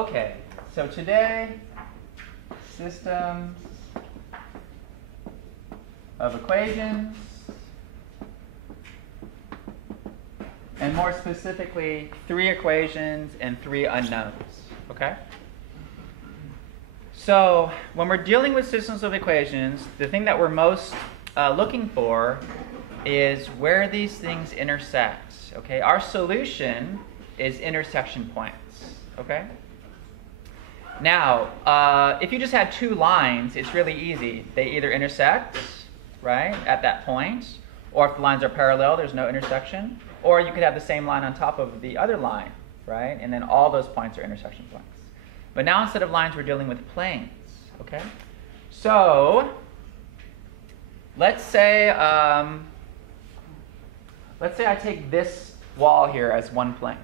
Okay, so today, systems of equations, and more specifically, 3 equations and 3 unknowns, okay? So when we're dealing with systems of equations, the thing that we're most looking for is where these things intersect, okay? Our solution is intersection points, okay? Now, if you just had 2 lines, it's really easy. They either intersect, right, at that point, or if the lines are parallel, there's no intersection, or you could have the same line on top of the other line, right, and then all those points are intersection points. But now instead of lines, we're dealing with planes, okay? So let's say I take this wall here as one plane,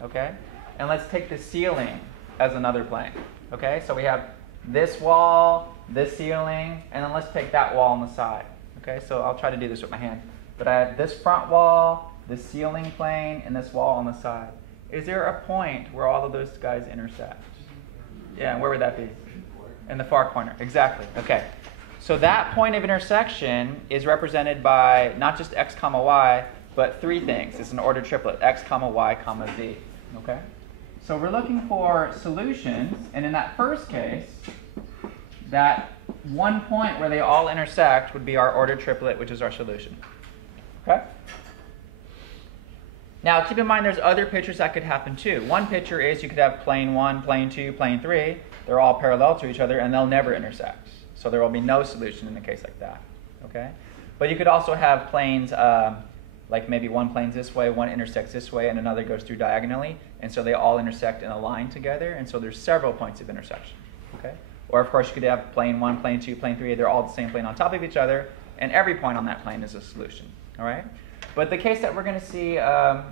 okay? And let's take the ceiling as another plane, okay? So we have this wall, this ceiling, and then let's take that wall on the side, okay? So I'll try to do this with my hand. But I have this front wall, this ceiling plane, and this wall on the side. Is there a point where all of those guys intersect? Yeah, where would that be? In the far corner, exactly, okay. So that point of intersection is represented by not just x comma y, but 3 things. It's an ordered triplet, x comma y comma z, okay? So we're looking for solutions, and in that first case, that one point where they all intersect would be our ordered triplet, which is our solution, okay? Now, keep in mind there's other pictures that could happen too. One picture is you could have plane 1, plane 2, plane 3. They're all parallel to each other, and they'll never intersect. So there will be no solution in a case like that, okay? But you could also have planes, like maybe one plane's this way, one intersects this way, and another goes through diagonally, and so they all intersect in a line together, and so there's several points of intersection, okay? Or of course you could have plane 1, plane 2, plane 3, they're all the same plane on top of each other, and every point on that plane is a solution, all right? But the case that we're going to see a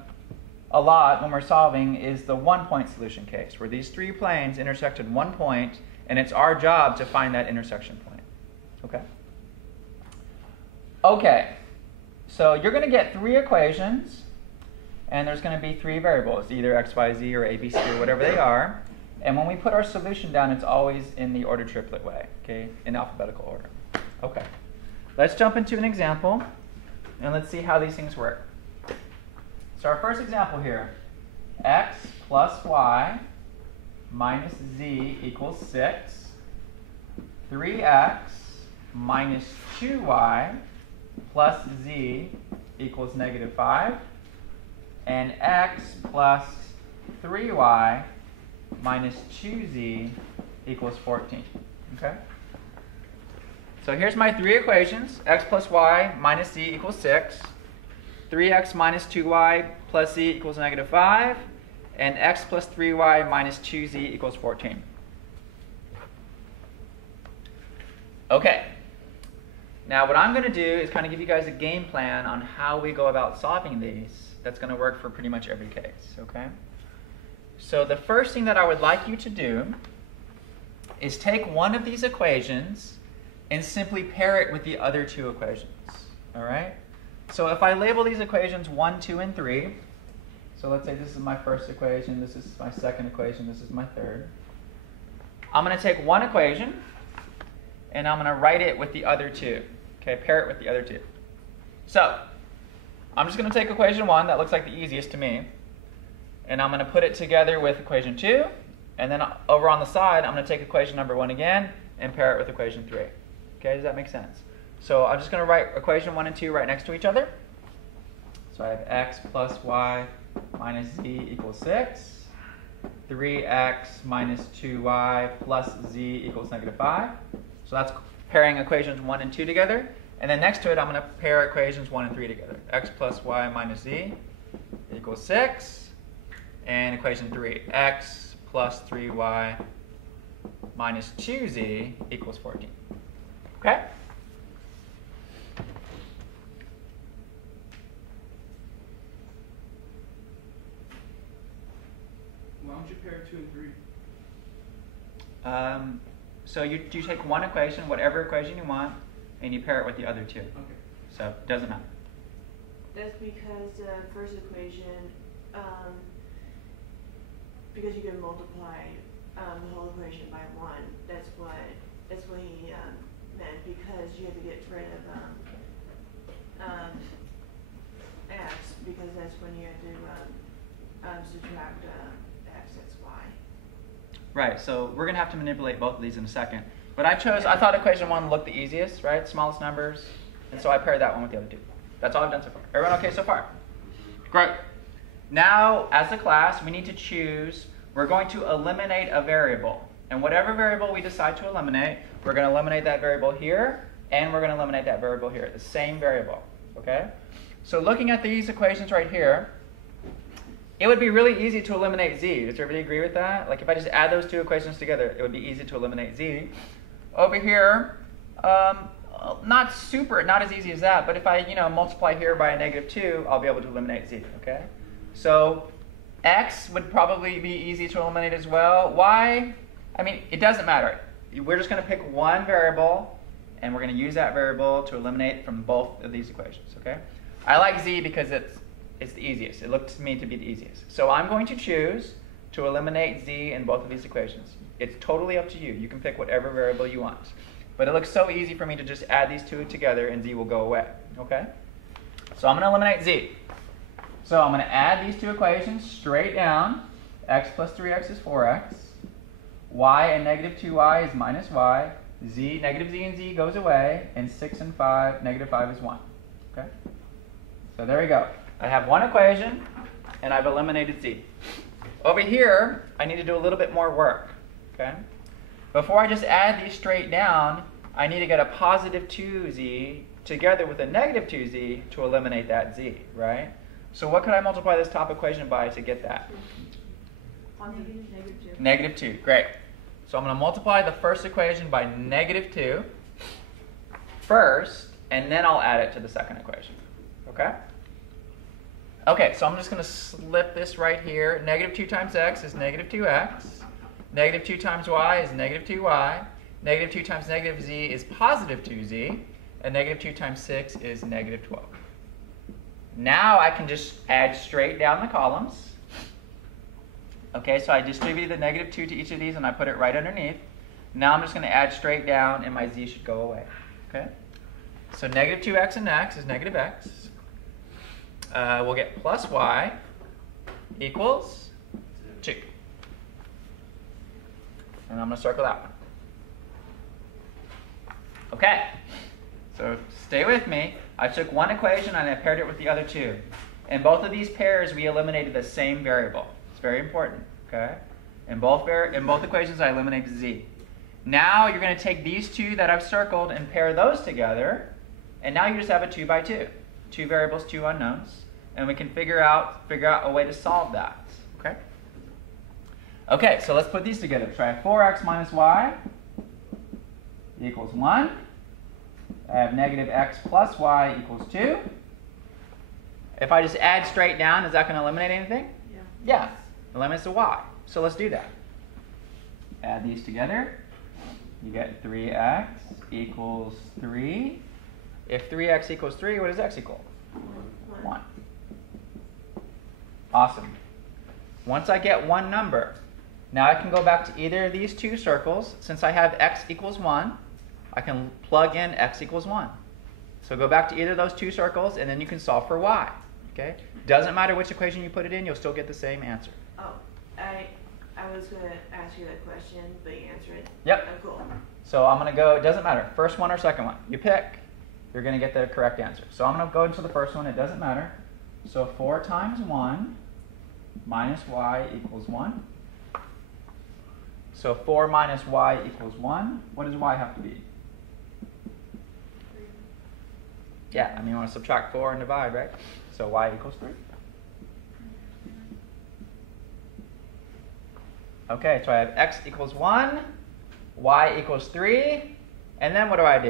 lot when we're solving is the one-point solution case, where these 3 planes intersect at one point, and it's our job to find that intersection point, okay? Okay, so you're going to get 3 equations, and there's going to be 3 variables, either x, y, z, or a, b, c, or whatever they are. And when we put our solution down, it's always in the ordered triplet way, okay, in alphabetical order. Okay, let's jump into an example, and let's see how these things work. So our first example here, x plus y minus z equals 6, 3x minus 2y plus z equals negative 5, and x plus 3y minus 2z equals 14, okay? So here's my 3 equations, x plus y minus z equals 6, 3x minus 2y plus z equals negative 5, and x plus 3y minus 2z equals 14. Okay. Now what I'm going to do is kind of give you guys a game plan on how we go about solving these. That's going to work for pretty much every case, okay? So the first thing that I would like you to do is take one of these equations and simply pair it with the other 2 equations, all right? So if I label these equations 1, 2, and 3, so let's say this is my first equation, this is my second equation, this is my third. I'm going to take one equation, and I'm going to write it with the other 2. Okay, pair it with the other 2. So I'm just going to take equation 1, that looks like the easiest to me, and I'm going to put it together with equation 2, and then over on the side, I'm going to take equation number 1 again and pair it with equation 3. Okay, does that make sense? So I'm just going to write equation 1 and 2 right next to each other. So I have x plus y minus z equals 6, 3x minus 2y plus z equals negative 5. So that's pairing equations 1 and 2 together. And then next to it, I'm going to pair equations 1 and 3 together. X plus y minus z equals 6. And equation 3, x plus 3y minus 2z equals 14. Okay? Why don't you pair 2 and 3? So you take one equation, whatever equation you want, and you pair it with the other 2. Okay. So it doesn't matter. That's because the first equation, because you can multiply the whole equation by 1. That's what he meant, because you have to get rid of x, because that's when you have to subtract x, that's y. Right, so we're going to have to manipulate both of these in a second. But I thought equation 1 looked the easiest, right? Smallest numbers. And so I paired that one with the other two. That's all I've done so far. Everyone okay so far? Great. Now, as a class, we need to choose. We're going to eliminate a variable. And whatever variable we decide to eliminate, we're going to eliminate that variable here, and we're going to eliminate that variable here, the same variable. Okay? So looking at these equations right here, it would be really easy to eliminate z. Does everybody agree with that? Like if I just add those two equations together, it would be easy to eliminate z. Over here, not as easy as that, but if I multiply here by a -2, I'll be able to eliminate z. Okay? So x would probably be easy to eliminate as well. Y, I mean, it doesn't matter. We're just going to pick one variable, and we're going to use that variable to eliminate from both of these equations. Okay? I like z because it's the easiest. It looked to me to be the easiest. So I'm going to choose to eliminate z in both of these equations. It's totally up to you. You can pick whatever variable you want. But it looks so easy for me to just add these two together and z will go away. Okay? So I'm going to eliminate z. So I'm going to add these two equations straight down. X plus 3x is 4x. Y and -2y is minus y. Z, negative z and z goes away. And 6 and 5, -5 is 1. Okay? So there we go. I have one equation, and I've eliminated z. Over here, I need to do a little bit more work. Okay? Before I just add these straight down, I need to get a positive 2z together with a negative 2z to eliminate that z, right? So what could I multiply this top equation by to get that? -2. Great. So I'm going to multiply the first equation by -2 first, and then I'll add it to the second equation. Okay? Okay, so I'm just going to slip this right here. -2 times x is -2x. -2 times y is -2y. -2 times -z is positive 2z. And -2 times 6 is -12. Now I can just add straight down the columns. Okay, so I distributed the -2 to each of these and I put it right underneath. Now I'm just going to add straight down and my z should go away. Okay? So -2x and x is -x. We'll get plus y equals 2. And I'm going to circle that one. Okay, so stay with me. I took one equation and I paired it with the other two. In both of these pairs, we eliminated the same variable. It's very important, okay? In both equations, I eliminated z. Now you're going to take these two that I've circled and pair those together, and now you just have a 2 by 2. 2 variables, 2 unknowns, and we can figure out a way to solve that, okay? Okay, so let's put these together. Try 4x minus y equals 1. I have -x plus y equals 2. If I just add straight down, is that going to eliminate anything? Yeah. Eliminates the y. So let's do that. Add these together. You get 3x equals 3. If 3x equals 3, what does x equal? 1. Awesome. Once I get one number, now I can go back to either of these two circles. Since I have x equals 1, I can plug in x equals 1. So go back to either of those two circles, and then you can solve for y. Okay? Doesn't matter which equation you put it in, you'll still get the same answer. Oh, I was going to ask you that question, but you answered it. Yep. Oh, cool. So I'm going to go, it doesn't matter, first one or second one. You pick, you're going to get the correct answer. So I'm going to go into the first one, it doesn't matter. So 4 times 1 minus y equals 1. So 4 minus y equals 1. What does y have to be? Yeah, I mean, you want to subtract 4 and divide, right? So y equals 3. Okay, so I have x equals 1, y equals 3, and then what do I do?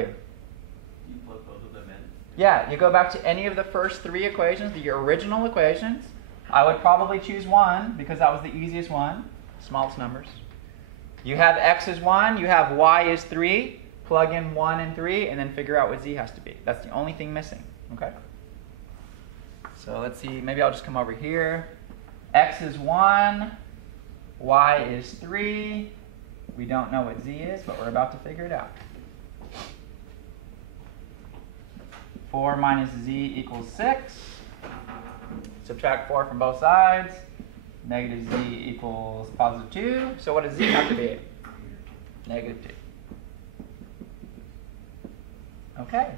You plug both of them in? Yeah, you go back to any of the first 3 equations, the original equations. I would probably choose 1 because that was the easiest one, smallest numbers. You have x is 1, you have y is 3, plug in 1 and 3, and then figure out what z has to be. That's the only thing missing, okay? So let's see, maybe I'll just come over here. X is 1, y is 3. We don't know what z is, but we're about to figure it out. 4 minus z equals 6. Subtract 4 from both sides. Negative z equals positive 2. So what does z have to be? Negative 2. Okay.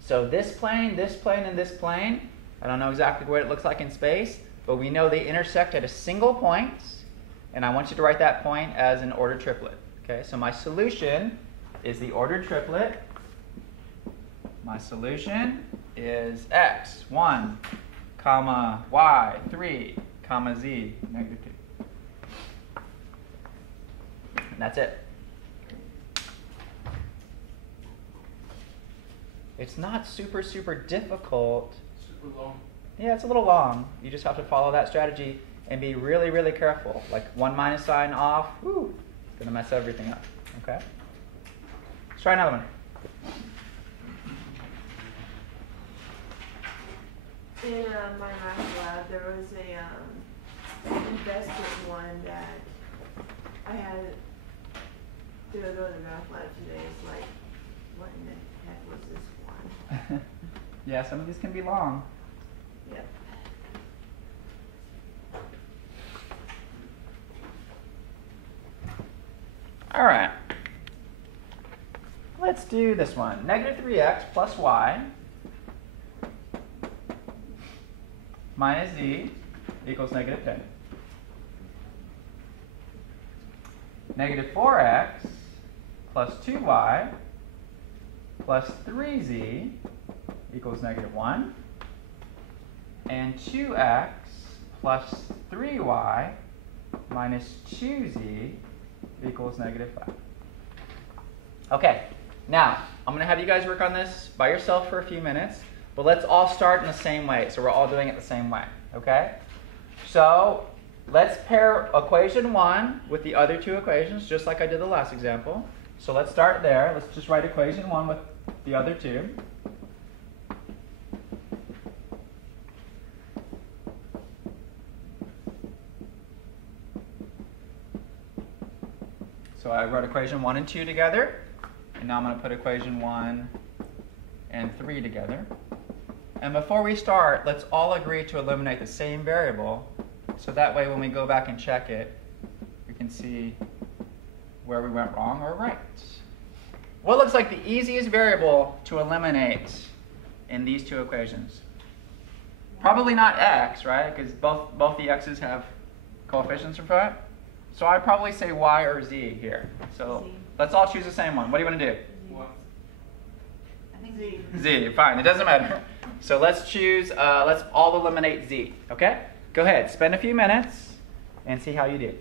So this plane, and this plane, I don't know exactly what it looks like in space, but we know they intersect at a single point, and I want you to write that point as an ordered triplet. Okay, so my solution is the ordered triplet. My solution is x, 1, comma, y, 3, comma, z, negative 2. And that's it. It's not super, super difficult. Super long. Yeah, it's a little long. You just have to follow that strategy and be really, really careful. Like 1 minus sign off, whoo, gonna mess everything up. Okay? Let's try another one. In my math lab, there was a invested one that I had to go to the math lab today. It's like, what in the heck was this one? Yeah, some of these can be long. Yep. All right. Let's do this one. Negative 3x plus y minus z equals negative 10. Negative 4x plus 2y plus 3z equals negative 1. And 2x plus 3y minus 2z equals negative 5. Okay, now I'm going to have you guys work on this by yourself for a few minutes, but let's all start in the same way, so we're all doing it the same way, okay? So let's pair equation 1 with the other two equations, just like I did the last example. So let's start there. Let's just write equation 1 with the other two. So I wrote equation 1 and 2 together, and now I'm going to put equation 1 and 3 together. And before we start, let's all agree to eliminate the same variable, so that way when we go back and check it, we can see where we went wrong or right. What looks like the easiest variable to eliminate in these two equations? Probably not x, right? Because both the x's have coefficients in front. So I'd probably say y or z here. So Z. let's all choose the same one. What do you want to do? What? I think Z. Z, fine, it doesn't matter. So let's choose, let's all eliminate z, okay? Go ahead, spend a few minutes and see how you do.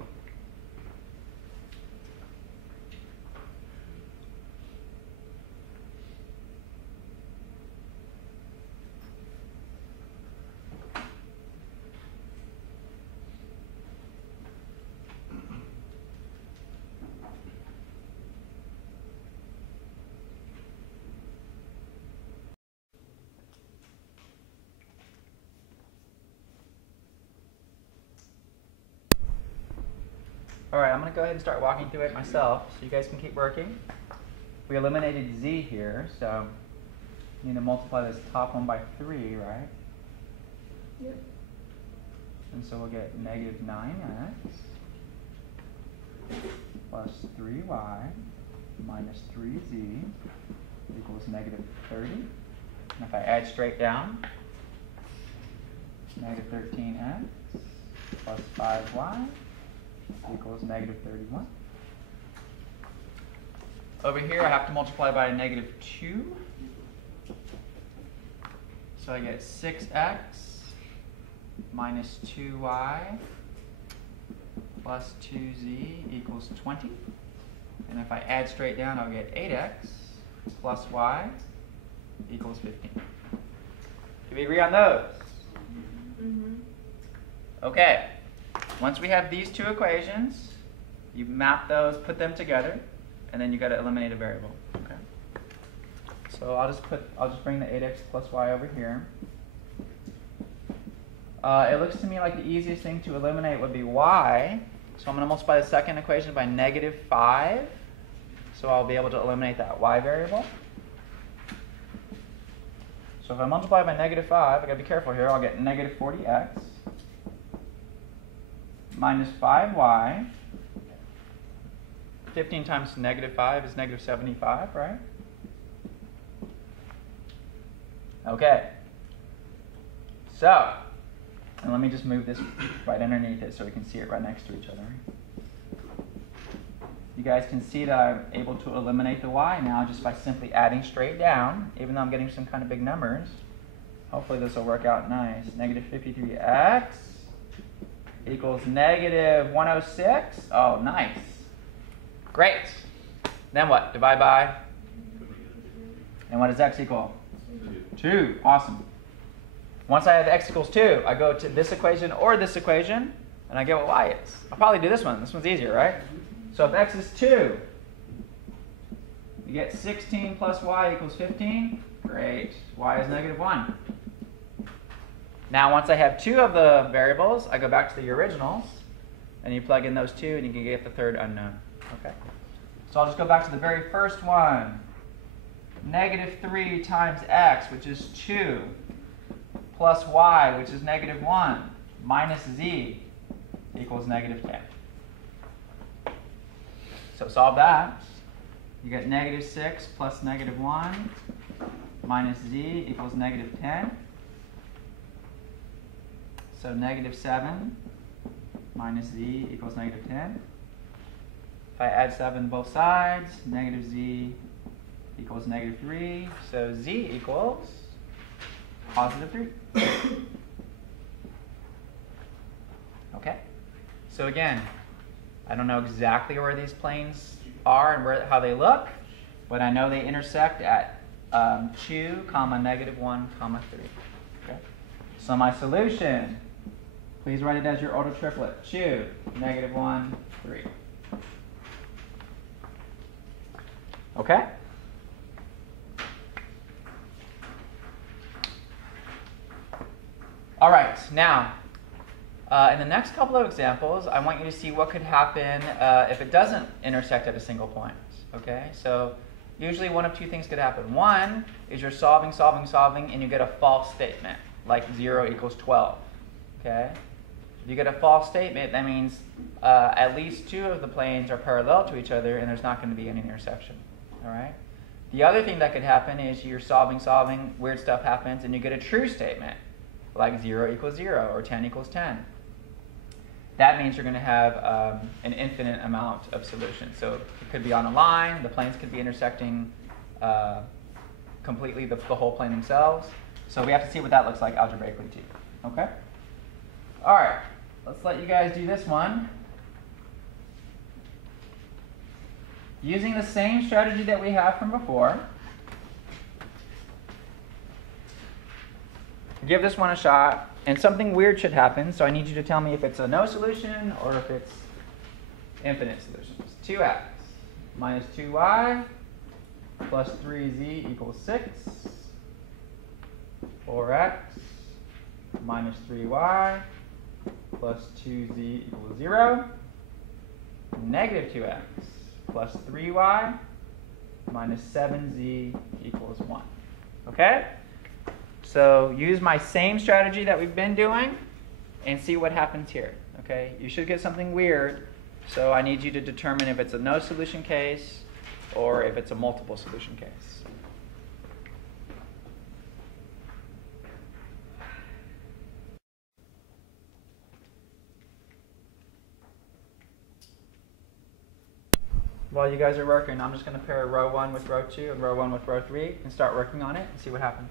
All right, I'm going to go ahead and start walking through it myself so you guys can keep working. We eliminated z here, so you need to multiply this top one by 3, right? Yep. And so we'll get negative 9x plus 3y minus 3z equals negative 30. And if I add straight down, negative 13x plus 5y equals negative 31. Over here, I have to multiply by a negative 2. So I get 6x minus 2y plus 2z equals 20. And if I add straight down, I'll get 8x plus y equals 15. Do we agree on those? Mm-hmm. Okay. Once we have these two equations, you map those, put them together, and then you got to eliminate a variable. Okay. So I'll just bring the 8x plus y over here. It looks to me like the easiest thing to eliminate would be y. So I'm going to multiply the second equation by -5. So I'll be able to eliminate that y variable. So if I multiply by -5, I've got to be careful here, I'll get -40x minus 5y. 15 times -5 is -75, right? Okay. So, and let me just move this right underneath it so we can see it right next to each other. You guys can see that I'm able to eliminate the y now just by simply adding straight down, even though I'm getting some kind of big numbers. Hopefully this will work out nice. -53x equals -106. Oh, nice. Great. Then what? Divide by? And what does x equal? 2. Awesome. Once I have x equals 2, I go to this equation or this equation, and I get what y is. I'll probably do this one. This one's easier, right? So if x is 2, you get 16 plus y equals 15. Great. Y is -1. Now once I have 2 of the variables, I go back to the originals, and you plug in those 2, and you can get the third unknown. Okay. So I'll just go back to the very first one. -3 times x, which is 2, plus y, which is -1, minus z equals -10. So solve that. You get -6 plus -1 minus z equals -10. So -7 minus z equals -10. If I add 7 to both sides, -z equals -3. So z equals +3. Okay. So again, I don't know exactly where these planes are and how they look, but I know they intersect at 2, -1, 3. Okay. So my solution, please write it as your order triplet. 2, -1, 3. Okay? All right, now, in the next couple of examples, I want you to see what could happen if it doesn't intersect at a single point. Okay, so usually one of two things could happen. One is you're solving, and you get a false statement, like 0 equals 12. Okay, if you get a false statement, that means at least 2 of the planes are parallel to each other, and there's not going to be any intersection. All right. The other thing that could happen is you're solving, weird stuff happens, and you get a true statement, like 0 equals 0 or 10 equals 10. That means you're going to have an infinite amount of solutions. So it could be on a line, the planes could be intersecting completely the whole plane themselves. So we have to see what that looks like algebraically too. Okay? All right, let's let you guys do this one. Using the same strategy that we have from before, give this one a shot, and something weird should happen, so I need you to tell me if it's a no solution or if it's infinite solutions. 2x minus 2y plus 3z equals 6. 4x minus 3y plus 2z equals 0. Negative 2x plus 3y minus 7z equals 1. Okay? So use my same strategy that we've been doing and see what happens here. Okay? You should get something weird, so I need you to determine if it's a no solution case or if it's a multiple solution case. While you guys are working, I'm just going to pair row 1 with row 2 and row 1 with row 3 and start working on it and see what happens.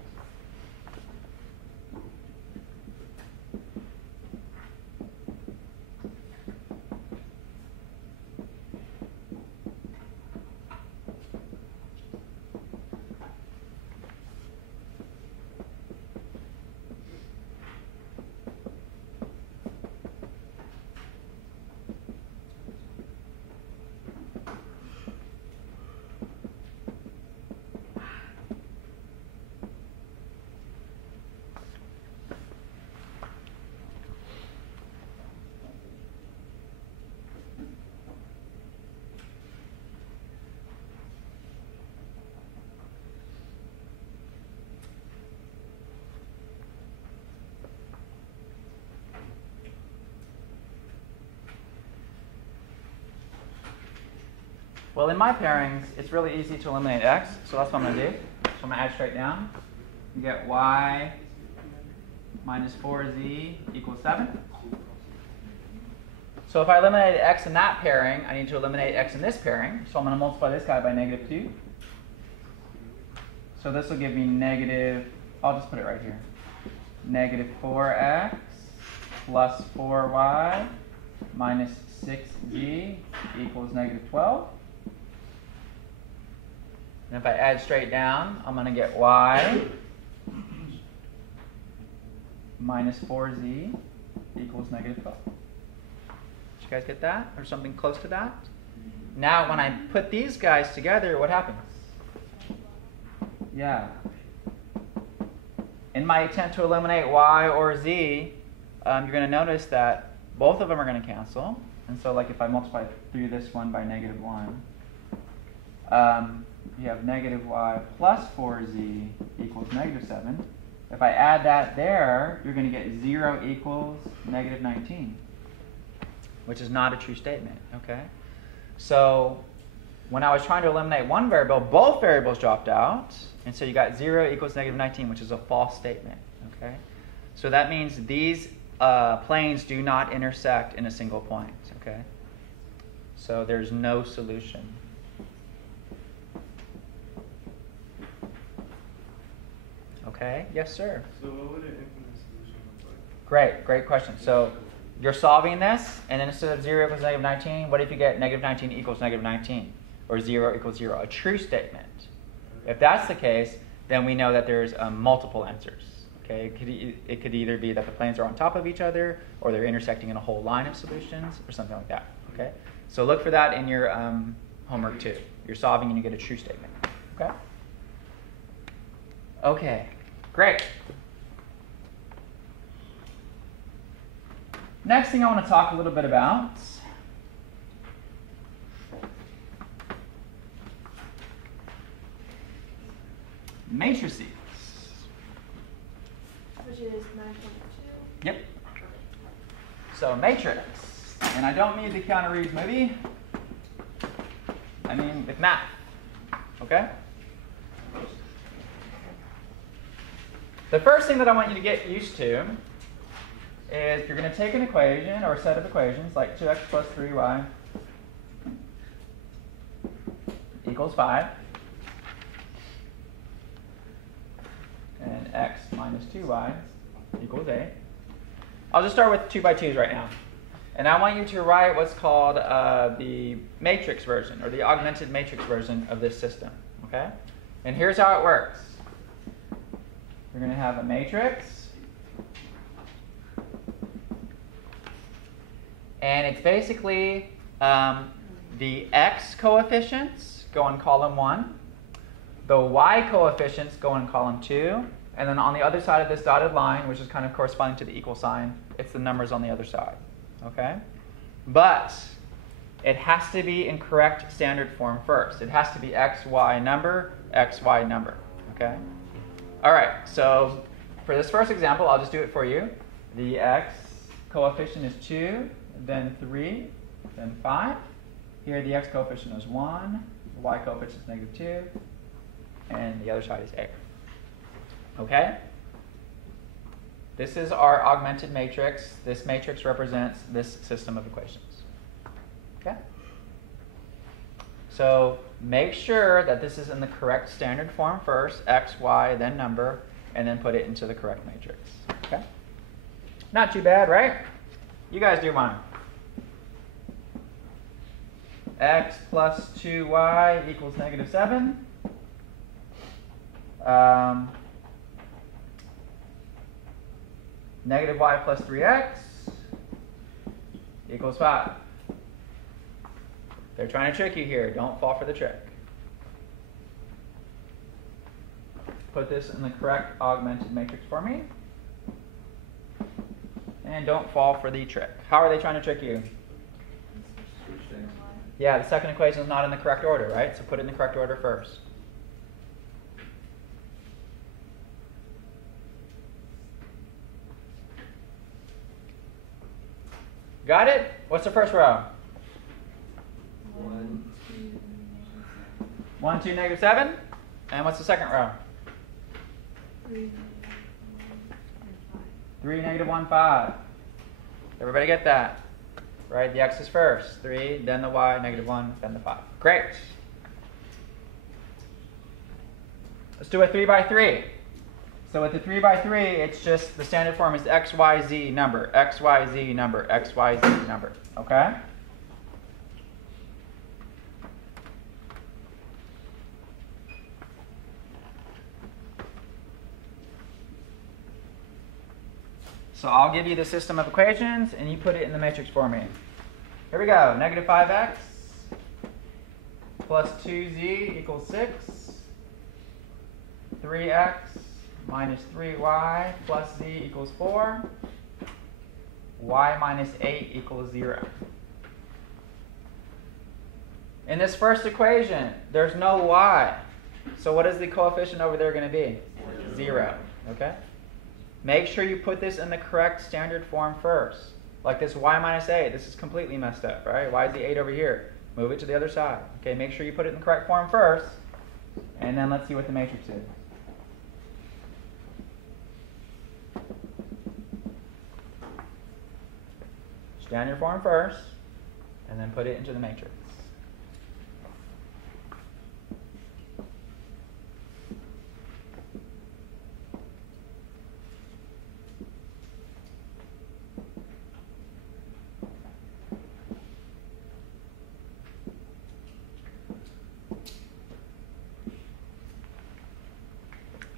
Well, in my pairings, it's really easy to eliminate x, so that's what I'm going to do. So I'm going to add straight down. You get y minus 4z equals 7. So if I eliminated x in that pairing, I need to eliminate x in this pairing. So I'm going to multiply this guy by negative 2. So this will give me negative, I'll just put it right here, negative 4x plus 4y minus 6z equals negative 12. And if I add straight down, I'm going to get y minus 4z equals negative 12. Did you guys get that? Or something close to that? Now, when I put these guys together, what happens? Yeah. In my attempt to eliminate y or z, you're going to notice that both of them are going to cancel. And so, like if I multiply through this one by negative 1, you have negative y plus 4z equals negative 7. If I add that there, you're going to get 0 equals negative 19, which is not a true statement. Okay. So when I was trying to eliminate one variable, both variables dropped out. And so you got 0 equals negative 19, which is a false statement. Okay. So that means these planes do not intersect in a single point. Okay. So there's no solution. Okay. Yes, sir. So what would an infinite solution look like? Great question. So you're solving this, and then instead of 0 equals negative 19, what if you get negative 19 equals negative 19? Or 0 equals 0? A true statement. If that's the case, then we know that there's multiple answers. Okay, it could either be that the planes are on top of each other, or they're intersecting in a whole line of solutions, or something like that. Okay, so look for that in your homework too. You're solving and you get a true statement. Okay. Okay, great. Next thing I want to talk a little bit about matrices. Which is 9.2. Yep. So matrix, and I don't mean the Keanu Reeves movie. I mean with math. Okay. The first thing that I want you to get used to is you're going to take an equation or a set of equations like 2x plus 3y equals 5 and x minus 2y equals 8. I'll just start with 2 by 2's right now. And I want you to write what's called the matrix version or the augmented matrix version of this system. Okay? And here's how it works. You're going to have a matrix. And it's basically the x coefficients go in column 1. The y coefficients go in column 2. And then on the other side of this dotted line, which is kind of corresponding to the equal sign, it's the numbers on the other side. Okay? But it has to be in correct standard form first. It has to be x, y number, x, y number. Okay? All right, so for this first example, I'll just do it for you. The x coefficient is 2, then 3, then 5. Here the x coefficient is 1, the y coefficient is negative 2, and the other side is 8. Okay? This is our augmented matrix. This matrix represents this system of equations. Okay? So make sure that this is in the correct standard form first, x, y, then number, and then put it into the correct matrix. Okay? Not too bad, right? You guys do mine. X plus 2y equals negative 7. Negative y plus 3x equals 5. They're trying to trick you here. Don't fall for the trick. Put this in the correct augmented matrix for me. And don't fall for the trick. How are they trying to trick you? Yeah, the second equation is not in the correct order, right? So put it in the correct order first. Got it? What's the first row? 1, 1, 2, negative 7. And what's the second row? 3, 3, negative 1, 5. Everybody get that? Right, the x's first. 3, then the y, negative 1, then the 5. Great. Let's do a 3 by 3. So with the 3 by 3, it's just the standard form is x, y, z number, x, y, z number, x, y, z number. Okay? So I'll give you the system of equations, and you put it in the matrix for me. Here we go. Negative 5x plus 2z equals 6. 3x minus 3y plus z equals 4. Y minus 8 equals 0. In this first equation, there's no y. So what is the coefficient over there going to be? 0. Okay? Make sure you put this in the correct standard form first. Like this y minus 8, this is completely messed up, right? Why is the 8 over here? Move it to the other side. Okay, make sure you put it in the correct form first, and then let's see what the matrix is. Standard form first, and then put it into the matrix.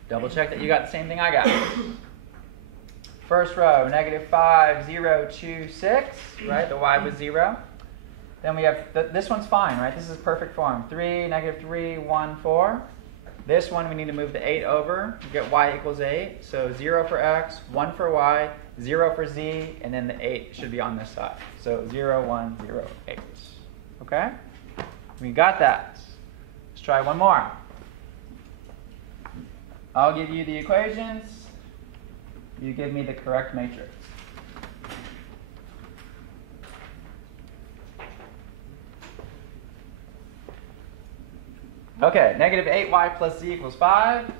Double check that you got the same thing I got. First row, negative 5, 0, 2, 6, right? The y was 0. Then we have, this one's fine, right? This is perfect form. 3, negative 3, 1, 4. This one we need to move the 8 over. You get y equals 8. So 0 for x, 1 for y, 0 for z, and then the 8 should be on this side. So 0, 1, 0, 8. Okay? We got that. Let's try one more. I'll give you the equations. You give me the correct matrix. Okay, negative 8y plus z equals 5.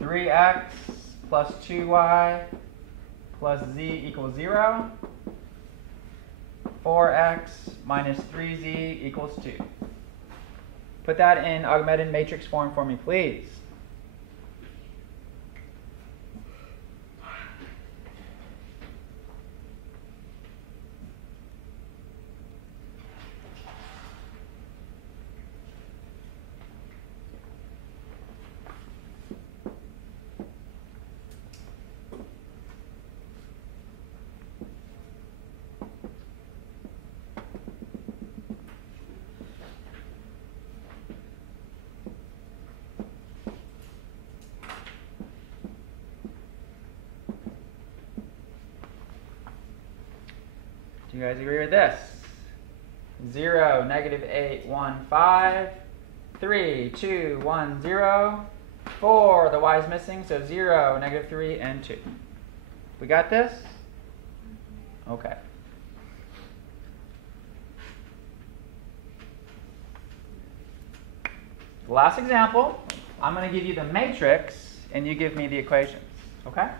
3x plus 2y plus z equals 0. 4x minus 3z equals 2. Put that in augmented matrix form for me, please. Do you guys agree with this? 0, negative 8, 1, 5. 3, 2, 1, 0. 4, the y is missing, so 0, negative 3, and 2. We got this? Okay. The last example, I'm going to give you the matrix, and you give me the equations. Okay?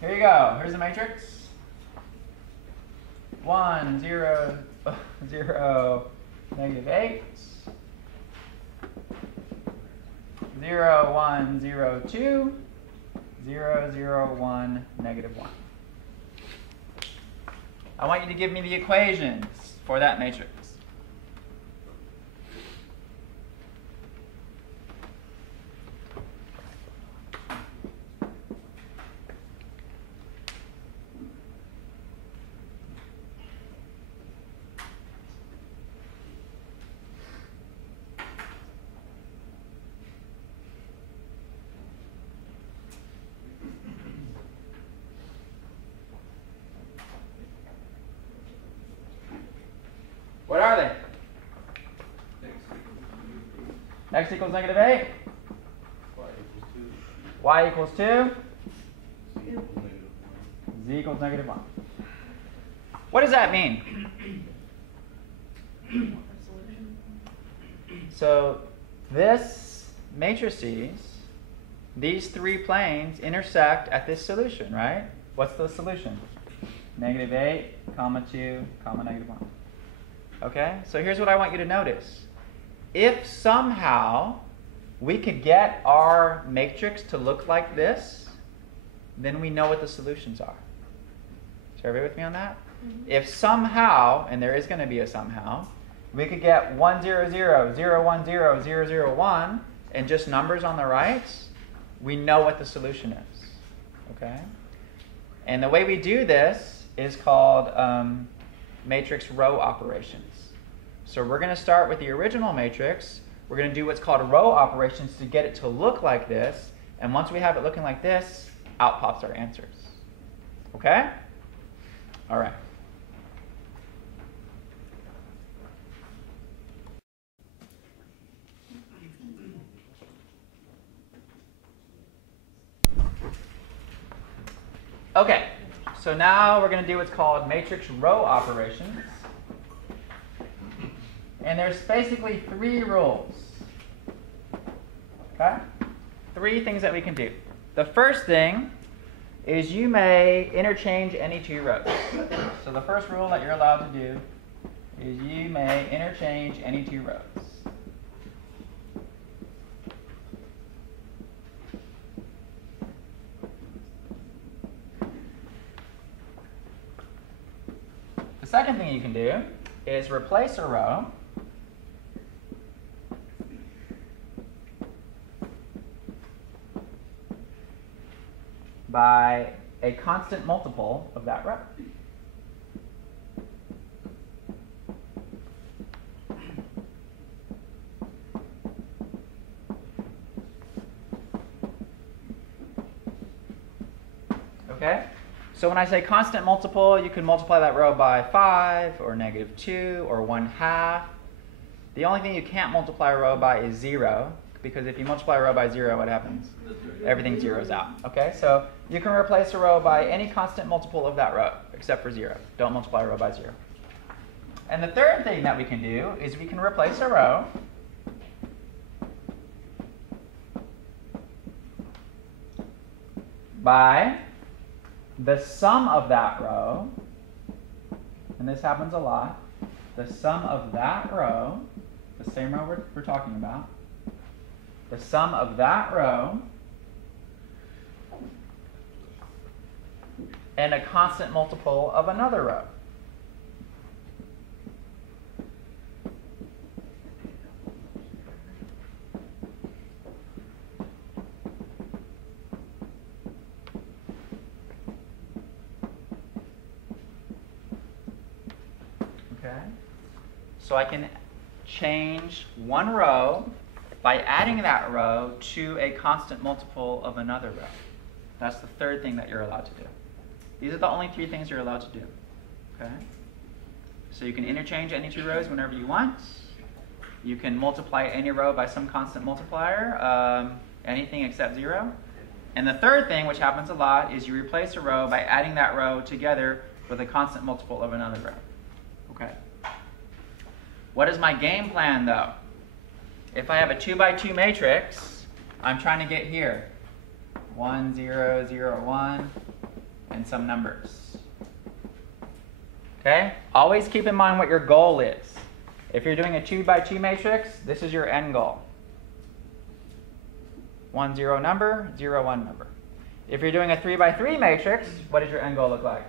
Here you go. Here's the matrix. 1, 0, 0, negative 8. 0, 1, 0, 2. 0, 0, 1, negative 1. I want you to give me the equations for that matrix. What are they? X equals negative 8. Y equals 2. Y equals 2. Z equals negative z equals negative 1. What does that mean? So this matrices, these three planes intersect at this solution, right? What's the solution? Negative 8, comma 2, comma negative 1. Okay, so here's what I want you to notice. If somehow we could get our matrix to look like this, then we know what the solutions are. Is everybody with me on that? Mm-hmm. If somehow, and there is going to be a somehow, we could get 1, 0, 0, 0, 1, 0, 0, 0, 1, and just numbers on the right, we know what the solution is. Okay? And the way we do this is called matrix row operations. So we're going to start with the original matrix. We're going to do what's called row operations to get it to look like this. And once we have it looking like this, out pops our answers. Okay? All right. Okay, so now we're going to do what's called matrix row operations. And there's basically 3 rules. Okay? 3 things that we can do. The first thing is you may interchange any 2 rows. So the first rule that you're allowed to do is you may interchange any 2 rows. The second thing you can do is replace a row by a constant multiple of that row. Okay? So when I say constant multiple, you can multiply that row by 5 or negative 2 or 1/2. The only thing you can't multiply a row by is 0, because if you multiply a row by 0, what happens? Everything zeroes out. Okay, so you can replace a row by any constant multiple of that row, except for 0. Don't multiply a row by 0. And the third thing that we can do is we can replace a row by the sum of that row, and this happens a lot, the sum of that row, the same row we're talking about, the sum of that row and a constant multiple of another row. Okay? So I can change one row by adding that row to a constant multiple of another row. That's the third thing that you're allowed to do. These are the only 3 things you're allowed to do. Okay? So you can interchange any 2 rows whenever you want. You can multiply any row by some constant multiplier, anything except 0. And the third thing, which happens a lot, is you replace a row by adding that row together with a constant multiple of another row. Okay. What is my game plan, though? If I have a 2 by 2 matrix, I'm trying to get here. 1, 0, 0, 1, and some numbers. Okay? Always keep in mind what your goal is. If you're doing a 2 by 2 matrix, this is your end goal. 1, 0 number, 0, 1 number. If you're doing a 3 by 3 matrix, what does your end goal look like?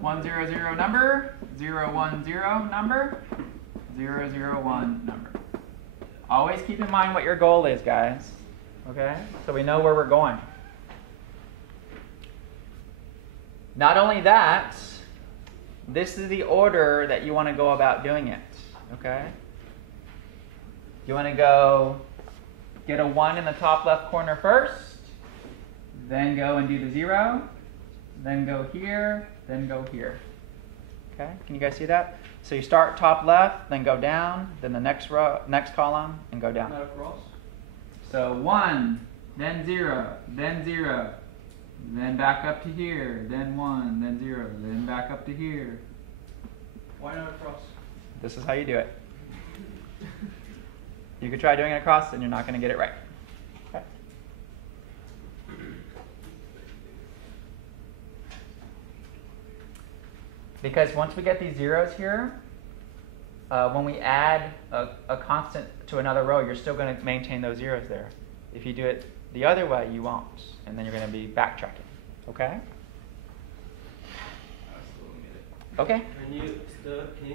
1, 0, 0 number, 0, 1, 0 number, 0, 0, 1 number. Always keep in mind what your goal is, guys. Okay? So we know where we're going. Not only that, this is the order that you want to go about doing it. Okay? You want to go get a 1 in the top left corner first, then go and do the 0, then go here, then go here. Okay? Can you guys see that? So you start top left, then go down, then the next row, next column, and go down. Not across? So 1, then 0, then 0, then back up to here, then 1, then 0, then back up to here. Why not across? This is how you do it. You could try doing it across and you're not going to get it right. Okay. Because once we get these zeros here, when we add a constant to another row, you're still going to maintain those zeros there. If you do it the other way, you won't. And then you're going to be backtracking. Okay? I still don't get it. Okay. Can you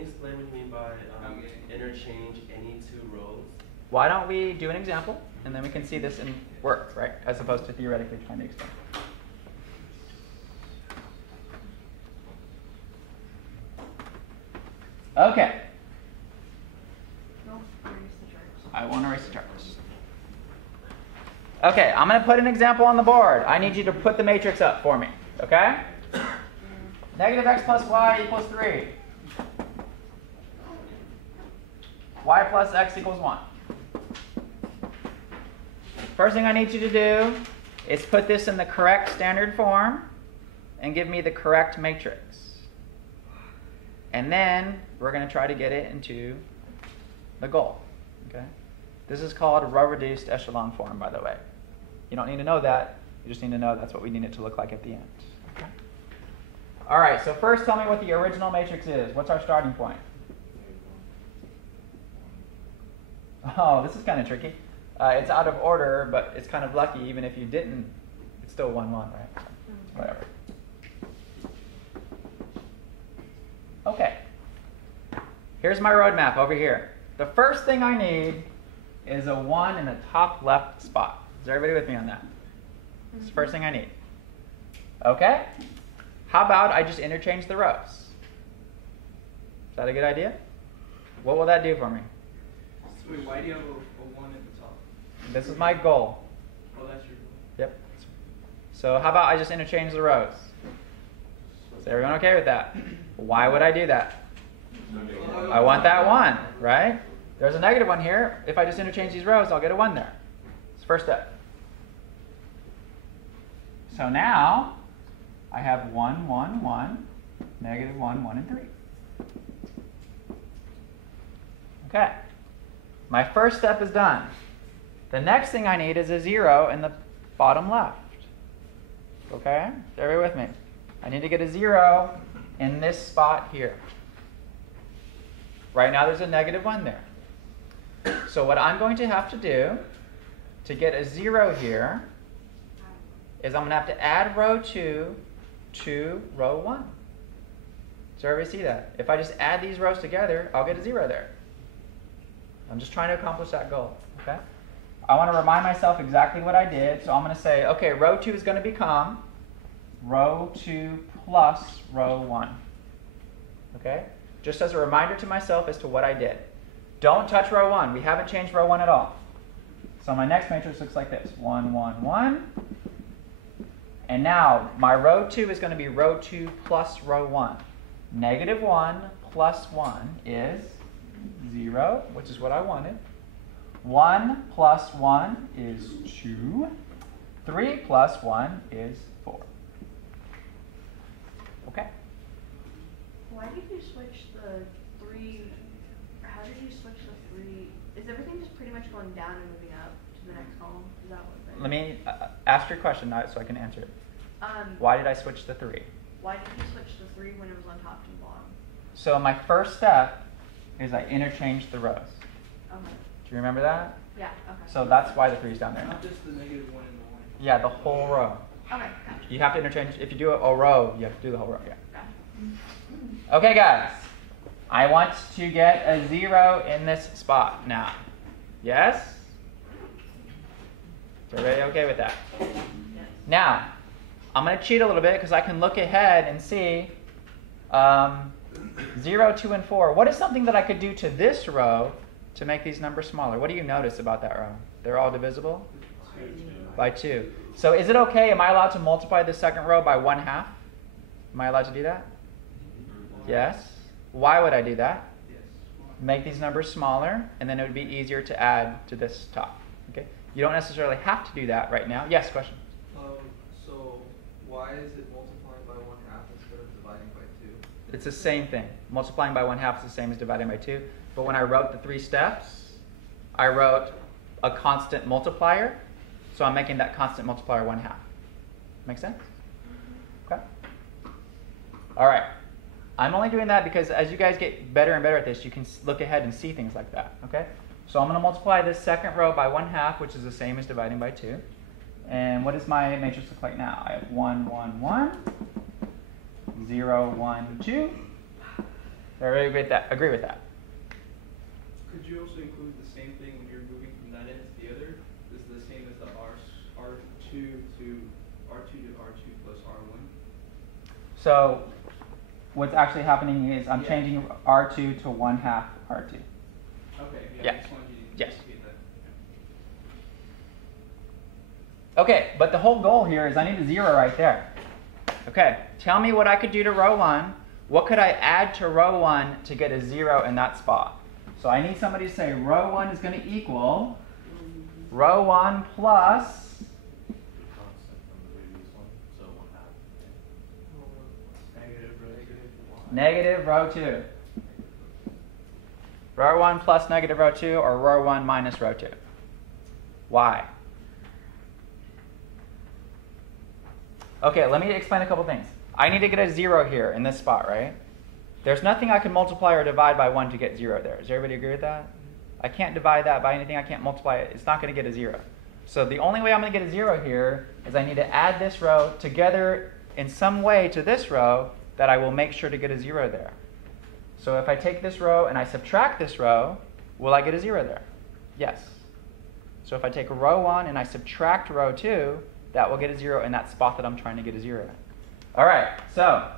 explain what you mean by interchange any two rows? Why don't we do an example, and then we can see this in work, right? As opposed to theoretically trying to explain. Okay. Don't erase the charts. I won't erase the charts. Okay, I'm going to put an example on the board. I need you to put the matrix up for me, okay? Negative x plus y equals 3. Y plus x equals 1. First thing I need you to do is put this in the correct standard form and give me the correct matrix. And then we're going to try to get it into the goal. Okay? This is called row-reduced echelon form, by the way. You don't need to know that. You just need to know that's what we need it to look like at the end. Okay? All right, so first tell me what the original matrix is. What's our starting point? Oh, this is kind of tricky. It's out of order, but it's kind of lucky. Even if you didn't, it's still 1, 1, right? So, whatever. Okay. Here's my roadmap over here. The first thing I need is a 1 in the top left spot. Is everybody with me on that? It's the first thing I need. Okay? How about I just interchange the rows? Is that a good idea? What will that do for me? So wait, why do you have a 1 at the top? This is my goal. Oh, that's your goal. Yep. So how about I just interchange the rows? Is everyone okay with that? Why would I do that? I want that 1, right? There's a negative 1 here. If I just interchange these rows, I'll get a 1 there. It's the first step. So now I have 1, 1, 1, negative 1, 1, and 3. Okay. My first step is done. The next thing I need is a 0 in the bottom left. Okay? Is everybody with me? I need to get a 0 in this spot here. Right now there's a negative 1 there. So what I'm going to have to do to get a 0 here is I'm going to have to add row 2 to row 1. Does everybody see that? If I just add these rows together, I'll get a 0 there. I'm just trying to accomplish that goal. Okay? I want to remind myself exactly what I did. So I'm going to say, okay, row 2 is going to become row 2 plus row 1. Okay? Just as a reminder to myself as to what I did. Don't touch row 1. We haven't changed row 1 at all. So my next matrix looks like this. 1, 1, 1. And now my row 2 is going to be row 2 plus row 1. Negative 1 plus 1 is 0, which is what I wanted. 1 plus 1 is 2. 3 plus 1 is 4. Okay? Why did you switch the 3? How did you switch the 3? Is everything just pretty much going down and moving up to the next column? Is that what? Let me ask your question now so I can answer it. Why did I switch the 3? Why did you switch the 3 when it was on top to the bottom? So my first step is I interchanged the rows. Okay. Do you remember that? Yeah. Okay. So that's why the 3 is down there. Not just the negative 1 and the 1. Yeah, the whole row. Okay. Gotcha. You have to interchange. If you do a row, you have to do the whole row. Yeah. Gotcha. Okay, guys. I want to get a 0 in this spot now. Yes? Is everybody okay with that? Yes. Now, I'm going to cheat a little bit because I can look ahead and see 0, 2, and 4. What is something that I could do to this row to make these numbers smaller? What do you notice about that row? They're all divisible? By 2. So is it okay? Am I allowed to multiply the second row by 1/2? Am I allowed to do that? Yes. Why would I do that? Make these numbers smaller, and then it would be easier to add to this top. Okay? You don't necessarily have to do that right now. Yes, question? So why is it multiplying by 1/2 instead of dividing by 2? It's the same thing. Multiplying by 1/2 is the same as dividing by 2. But when I wrote the 3 steps, I wrote a constant multiplier. So I'm making that constant multiplier 1/2. Make sense? Okay. All right. I'm only doing that because as you guys get better and better at this, you can look ahead and see things like that. Okay. So I'm going to multiply this second row by 1/2, which is the same as dividing by 2. And what does my matrix look like now? I have 1, 1, 1, 0, 1, 2. Everybody agree with that? Could you also include the same thing when you're moving from that end to the other? This is the same as the R2 to R2 plus R1. So what's actually happening is I'm changing R2 to 1/2 R2. Okay, yeah, Yeah. I just wanted you to Yes. indicate that. Okay, but the whole goal here is I need a 0 right there. Okay, tell me what I could do to row 1. What could I add to row 1 to get a 0 in that spot? So I need somebody to say row 1 is going to equal row 1 plus Constant from the previous one, so 1/2. negative row 2. Row 1 plus negative row 2 or row 1 minus row 2. Why? Okay, let me explain a couple things. I need to get a 0 here in this spot, right? There's nothing I can multiply or divide by 1 to get 0 there. Does everybody agree with that? I can't divide that by anything. I can't multiply it. It's not going to get a 0. So the only way I'm going to get a 0 here is I need to add this row together in some way to this row that I will make sure to get a 0 there. So if I take this row and I subtract this row, will I get a 0 there? Yes. So if I take row 1 and I subtract row 2, that will get a 0 in that spot that I'm trying to get a 0 in. All right, so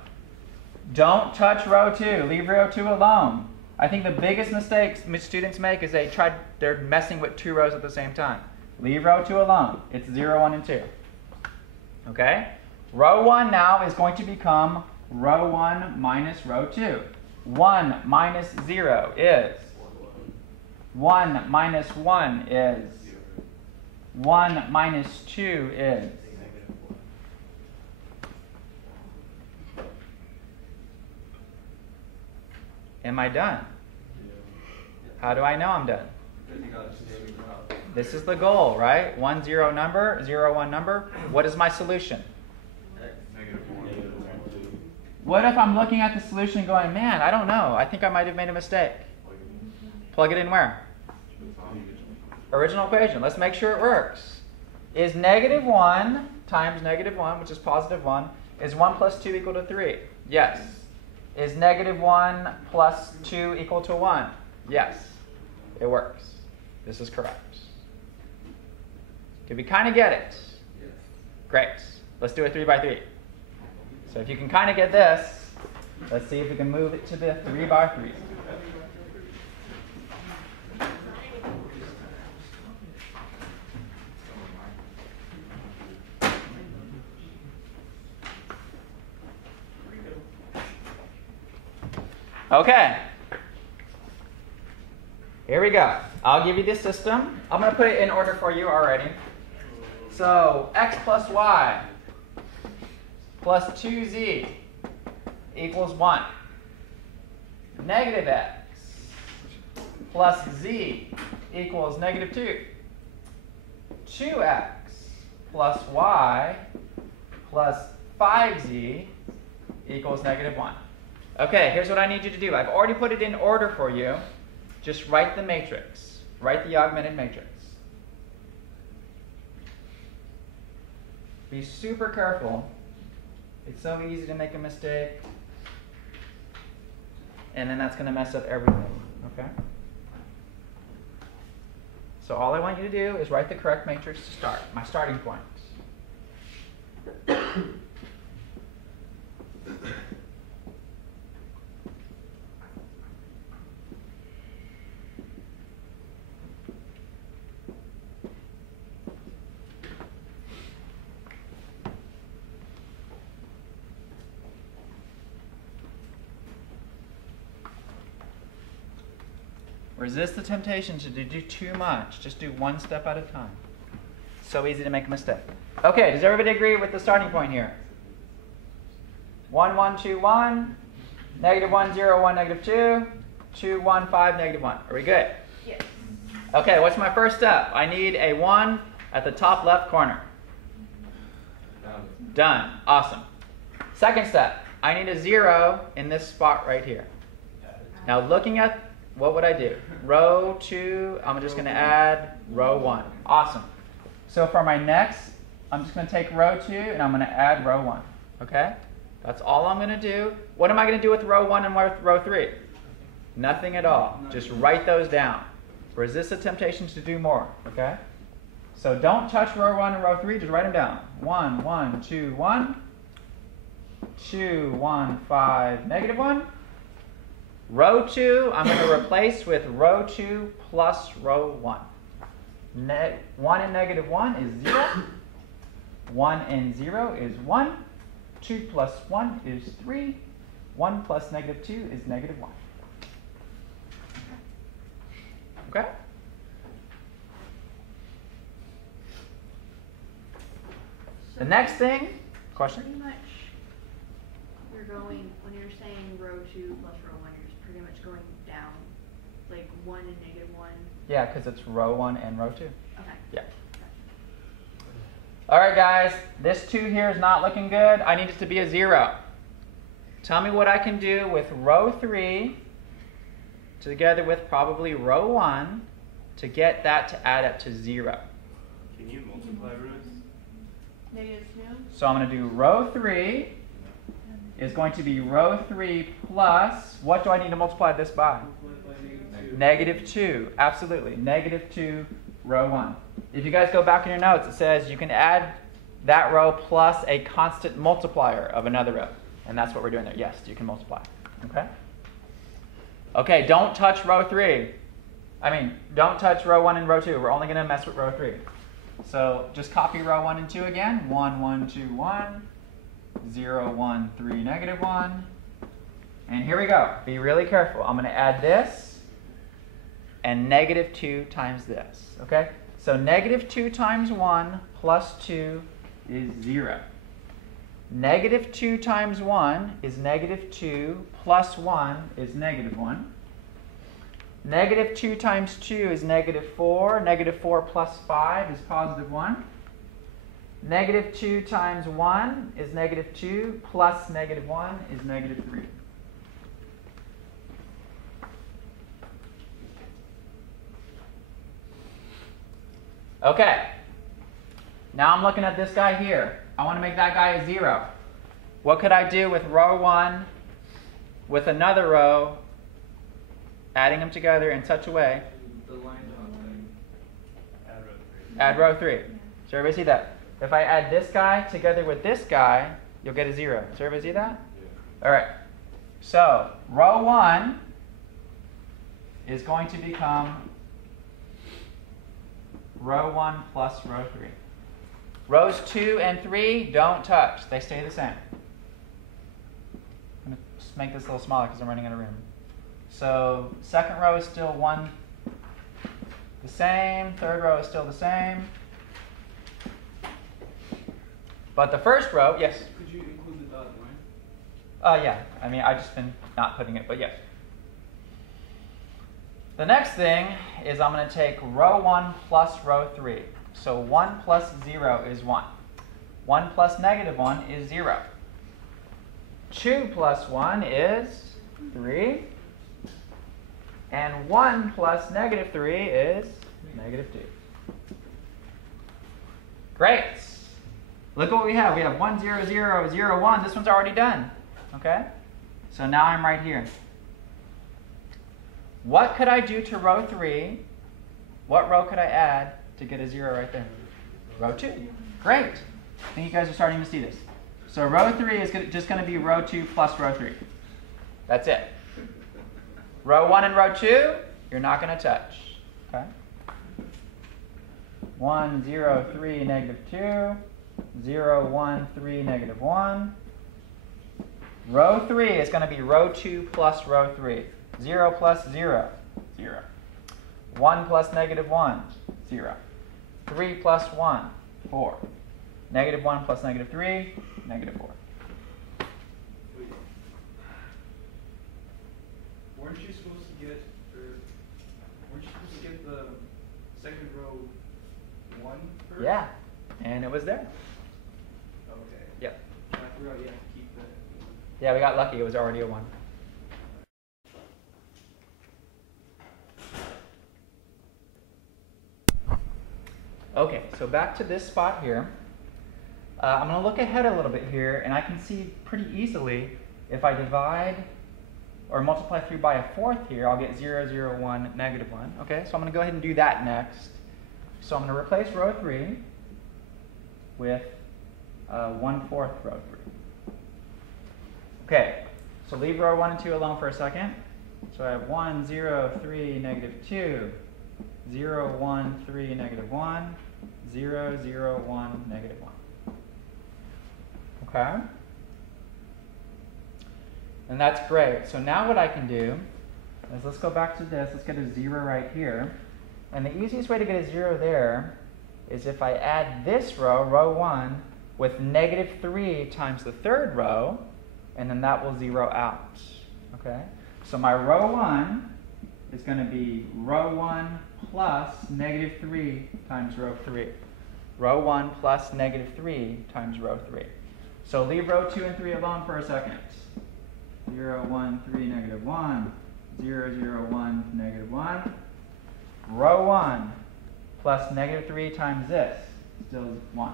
don't touch row 2. Leave row 2 alone. I think the biggest mistakes students make is they're messing with 2 rows at the same time. Leave row 2 alone. It's 0, 1, and 2. Okay? Row 1 now is going to become row 1 minus row 2. 1 minus 0 is 1 minus 1 is 1 minus 2 is. Am I done? How do I know I'm done? This is the goal, right? 1, 0 number, 0, 1 number. What is my solution? What if I'm looking at the solution going, man, I don't know. I think I might have made a mistake. Plug it in where? Original equation. Let's make sure it works. Is negative 1 times negative 1, which is positive 1, is 1 plus 2 equal to 3? Yes. Is negative 1 plus 2 equal to 1? Yes. It works. This is correct. Did we kind of get it? Yes. Great. Let's do a 3 by 3. So if you can kind of get this, let's see if we can move it to the 3 by 3. Okay. Here we go. I'll give you this system. I'm going to put it in order for you already. So x plus y plus 2z equals 1. Negative x plus z equals negative 2. 2x plus y plus 5z equals negative 1. Okay, here's what I need you to do. I've already put it in order for you. Just write the matrix. Write the augmented matrix. Be super careful. It's so easy to make a mistake. And then that's going to mess up everything. Okay? So all I want you to do is write the correct matrix to start. My starting point. Resist the temptation to do too much. Just do one step at a time. So easy to make a mistake. Okay, does everybody agree with the starting point here? 1, 1, 2, 1. Negative 1, 0, 1, negative 2. 2, 1, 5, negative 1. Are we good? Yes. Okay, what's my first step? I need a 1 at the top left corner. Done. Awesome. Second step, I need a 0 in this spot right here. Now looking at, what would I do? Row 2, I'm just going to add row 1. Awesome. So for my next, I'm just going to take row 2 and I'm going to add row 1. Okay? That's all I'm going to do. What am I going to do with row 1 and row 3? Nothing at all. Just write those down. Resist the temptation to do more. Okay? So don't touch row 1 and row 3. Just write them down. 1, 1, 2, 1. 2, 1, 5, negative 1. Row 2, I'm going to replace with row 2 plus row 1. 1 and negative 1 is 0. 1 and 0 is 1. 2 plus 1 is 3. 1 plus negative 2 is negative 1. Okay? The next thing, question? Pretty much, you're going, when you're saying row 2 plus row 1, you're just pretty much going down, like 1 and negative 1. Yeah, because it's row 1 and row 2. Okay. Yeah. All right, guys, this 2 here is not looking good. I need it to be a 0. Tell me what I can do with row 3 together with probably row 1 to get that to add up to 0. Can you multiply rows? Negative 2. So I'm going to do row 3 is going to be row 3 plus, what do I need to multiply this by? Negative 2. Absolutely. Negative 2, row 1. If you guys go back in your notes, it says you can add that row plus a constant multiplier of another row. And that's what we're doing there. Yes, you can multiply. Okay? Okay, don't touch row 3. Don't touch row 1 and row 2. We're only going to mess with row 3. So just copy row 1 and 2 again. 1, 1, 2, 1. 0, 1, 3, negative 1. And here we go. Be really careful. I'm going to add this and negative 2 times this. Okay? So negative 2 times 1 plus 2 is 0. Negative 2 times 1 is negative 2 plus 1 is negative 1. Negative 2 times 2 is negative 4. Negative 4 plus 5 is positive 1. Negative 2 times 1 is negative 2 plus negative 1 is negative 3. Okay. Now I'm looking at this guy here. I want to make that guy a 0. What could I do with row 1 with another row, adding them together in such a way? The line thing. Add row 3. Does everybody see that? If I add this guy together with this guy, you'll get a 0. Does everybody see that? Yeah. All right. So row 1 is going to become row 1 plus row 3. Rows 2 and 3 don't touch. They stay the same. I'm going to just make this a little smaller because I'm running out of room. So second row is still 1 the same. Third row is still the same. But the first row, yes? Could you include the dotted line? Yeah. I've just been not putting it, but yes. The next thing is I'm going to take row 1 plus row 3. So 1 plus 0 is 1. 1 plus negative 1 is 0. 2 plus 1 is 3. And 1 plus negative 3 is negative 2. Great. Look what we have. We have 1, 0, 0, 0, 1. This one's already done. Okay? So now I'm right here. What could I do to row 3? What row could I add to get a 0 right there? Row 2. Great. I think you guys are starting to see this. So row 3 is just going to be row 2 plus row 3. That's it. Row 1 and row 2, you're not going to touch. Okay? 1, 0, 3, negative 2. 0, 1, 3, negative 1. Row 3 is going to be row 2 plus row 3. 0 plus 0, 0. 1 plus negative 1, 0. 3 plus 1, 4. Negative 1 plus negative 3, negative 4. Wait. Weren't you supposed to get, the second row 1 first? Yeah, and it was there. Okay. Yep. I forgot you have to keep that. Yeah, we got lucky. It was already a 1. Okay, so back to this spot here. I'm going to look ahead a little bit here, and I can see pretty easily if I divide or multiply through by a fourth here, I'll get 0, 0, 1, negative 1. Okay, so I'm going to go ahead and do that next. So I'm going to replace row 3 with 1/4 row 3. Okay, so leave row 1 and 2 alone for a second. So I have 1, 0, 3, negative 2, 0, 1, 3, negative 1, 0, 0, 1, negative 1. Okay? And that's great. So now what I can do is, let's go back to this. Let's get a 0 right here. And the easiest way to get a 0 there is if I add this row, row 1, with negative 3 times the third row, and then that will 0 out. Okay? So my row 1 is going to be row 1 plus negative 3 times row 3. Row 1 plus negative 3 times row 3. So leave row 2 and 3 alone for a second. 0, 1, 3, negative 1. 0, 0, 1, negative 1. Row 1 plus negative 3 times this still is 1.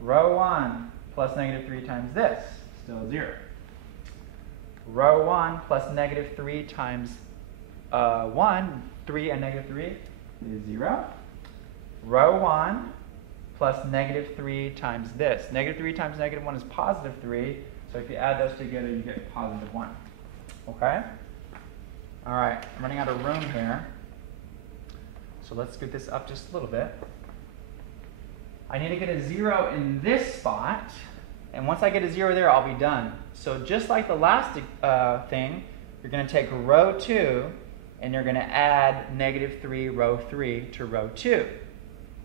Row 1 plus negative 3 times this still 0. Row 1 plus negative 3 times 1, 3 and negative 3 is 0. Row 1 plus negative 3 times this. Negative 3 times negative 1 is positive 3. So if you add those together, you get positive 1. Okay? All right, I'm running out of room here. So let's scoot this up just a little bit. I need to get a 0 in this spot. And once I get a 0 there, I'll be done. So just like the last thing, you're going to take row 2, and you're going to add negative 3, row 3 to row 2.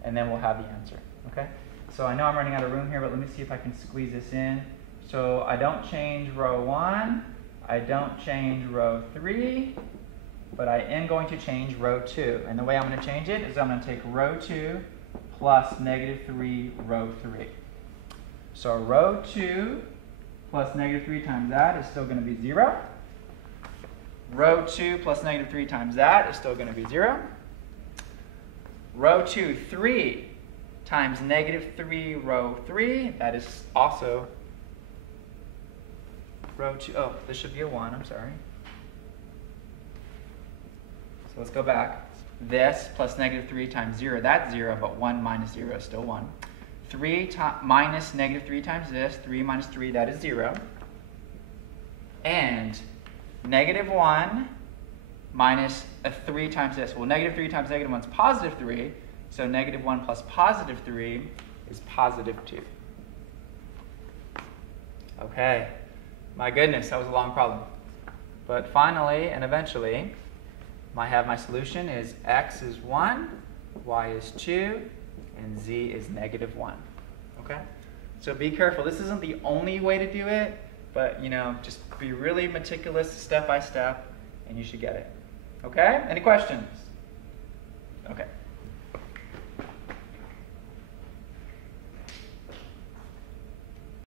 And then we'll have the answer. Okay? So I know I'm running out of room here, but let me see if I can squeeze this in. So I don't change row 1. I don't change row 3. But I am going to change row 2. And the way I'm going to change it is I'm going to take row 2 plus negative 3, row 3. So row 2 plus negative 3 times that is still going to be 0. Row 2 plus negative 3 times that is still going to be 0. Row 2, 3 times negative 3, row 3, that is also row 2. Oh, this should be a 1, I'm sorry. So let's go back. This plus negative 3 times 0, that's 0, but 1 minus 0 is still 1. 3 minus negative 3 times this, 3 minus 3, that is 0. And negative 1 minus 3 times this. Well, negative 3 times negative 1 is positive 3, so negative 1 plus positive 3 is positive 2. Okay, my goodness, that was a long problem. But finally and eventually, I have my solution is x is 1, y is 2, and z is negative 1. Okay? So be careful. This isn't the only way to do it, but just be really meticulous step by step, and you should get it. Okay? Any questions? Okay.